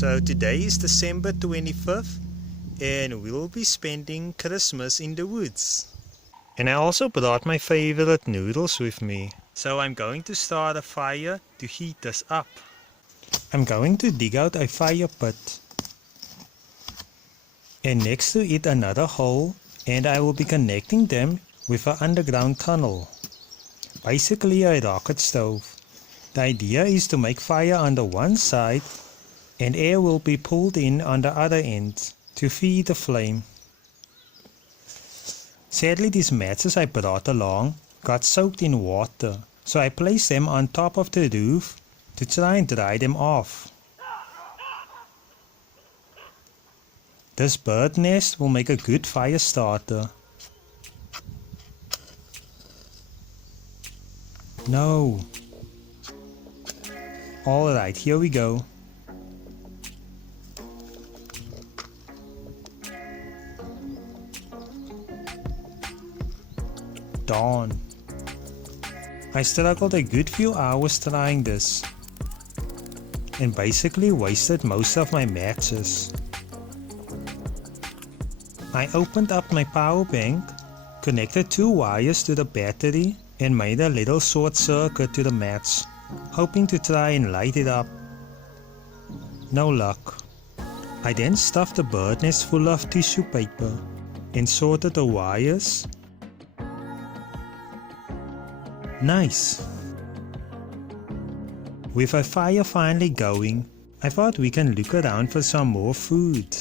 So today is December 25th and we'll be spending Christmas in the woods. And I also brought my favorite noodles with me. So I'm going to start a fire to heat this up. I'm going to dig out a fire pit. And next to it another hole, and I will be connecting them with an underground tunnel. Basically a rocket stove. The idea is to make fire on the one side and air will be pulled in on the other end to feed the flame. Sadly, these matches I brought along got soaked in water, so I placed them on top of the roof to try and dry them off. This bird nest will make a good fire starter. No. Alright, here we go. Dawn. I struggled a good few hours trying this and basically wasted most of my matches. I opened up my power bank, connected 2 wires to the battery and made a little short circuit to the match, hoping to try and light it up. No luck. I then stuffed the bird nest full of tissue paper and sorted the wires. Nice! With a fire finally going, I thought we can look around for some more food.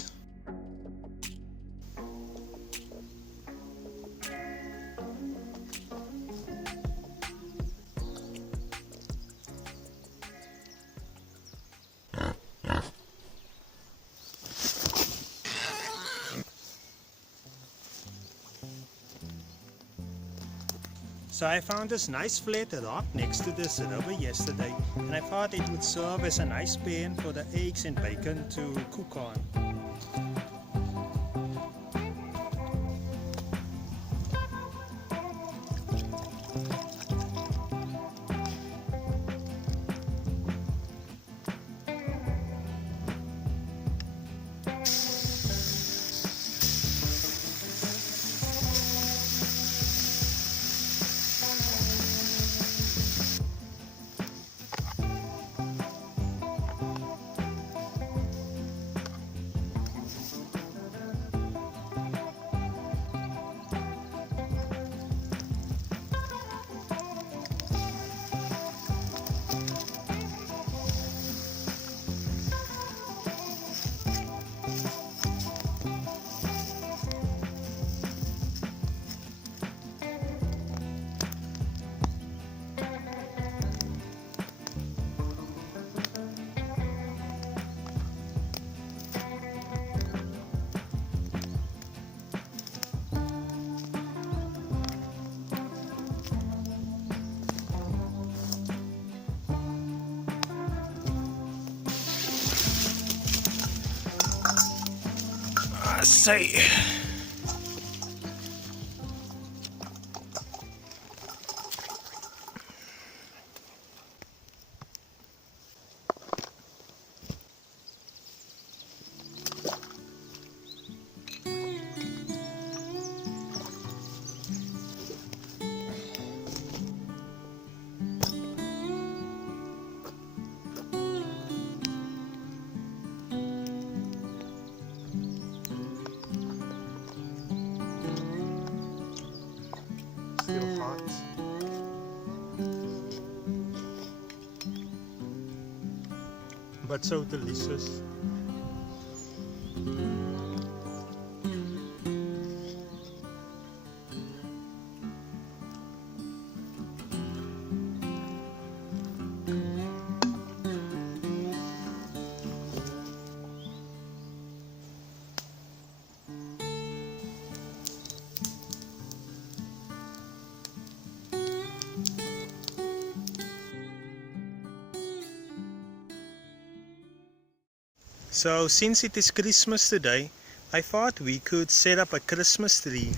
So I found this nice flat rock next to this river yesterday, and I thought it would serve as a nice pan for the eggs and bacon to cook on. Say. but so delicious. So since it is Christmas today, I thought we could set up a Christmas tree.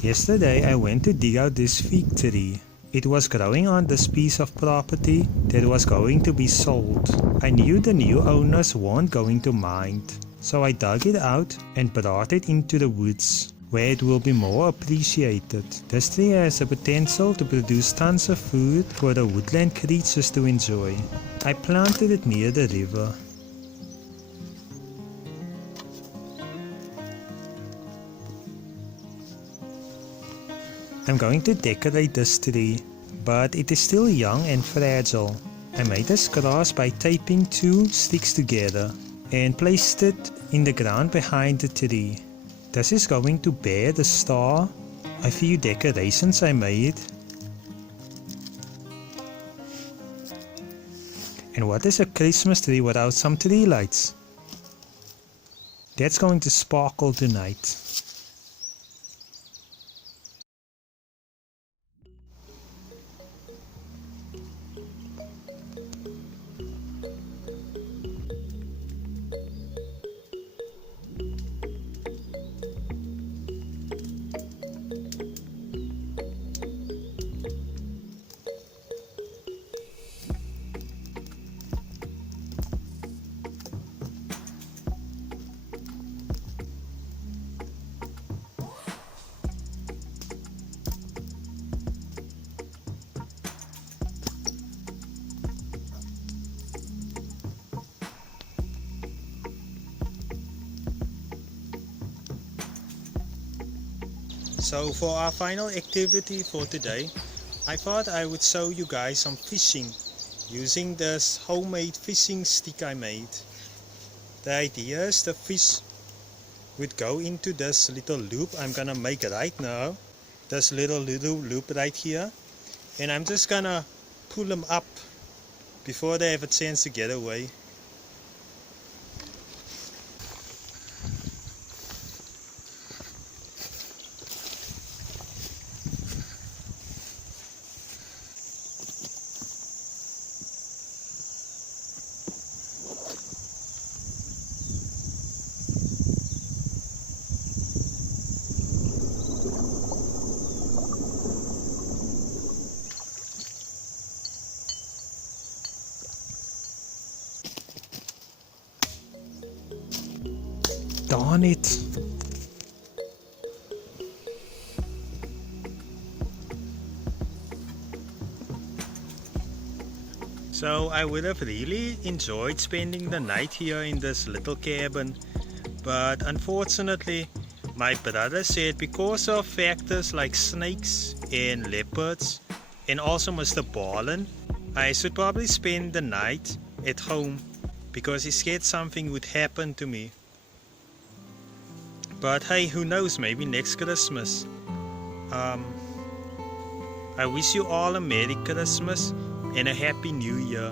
Yesterday I went to dig out this fig tree. It was growing on this piece of property that was going to be sold. I knew the new owners weren't going to mind, so I dug it out and brought it into the woods, where it will be more appreciated. This tree has the potential to produce tons of food for the woodland creatures to enjoy. I planted it near the river. I'm going to decorate this tree, but it is still young and fragile. I made this cross by taping 2 sticks together and placed it in the ground behind the tree. This is going to bear the star, a few decorations I made. And what is a Christmas tree without some tree lights? That's going to sparkle tonight. So for our final activity for today, I thought I would show you guys some fishing using this homemade fishing stick I made. The idea is the fish would go into this little loop I'm gonna make right now. This little loop right here. And I'm just gonna pull them up before they have a chance to get away. Darn it! So I would have really enjoyed spending the night here in this little cabin, but unfortunately my brother said because of factors like snakes and leopards and also Mr. Barlin, I should probably spend the night at home because he scared something would happen to me. But hey, who knows, maybe next Christmas. I wish you all a Merry Christmas and a Happy New Year.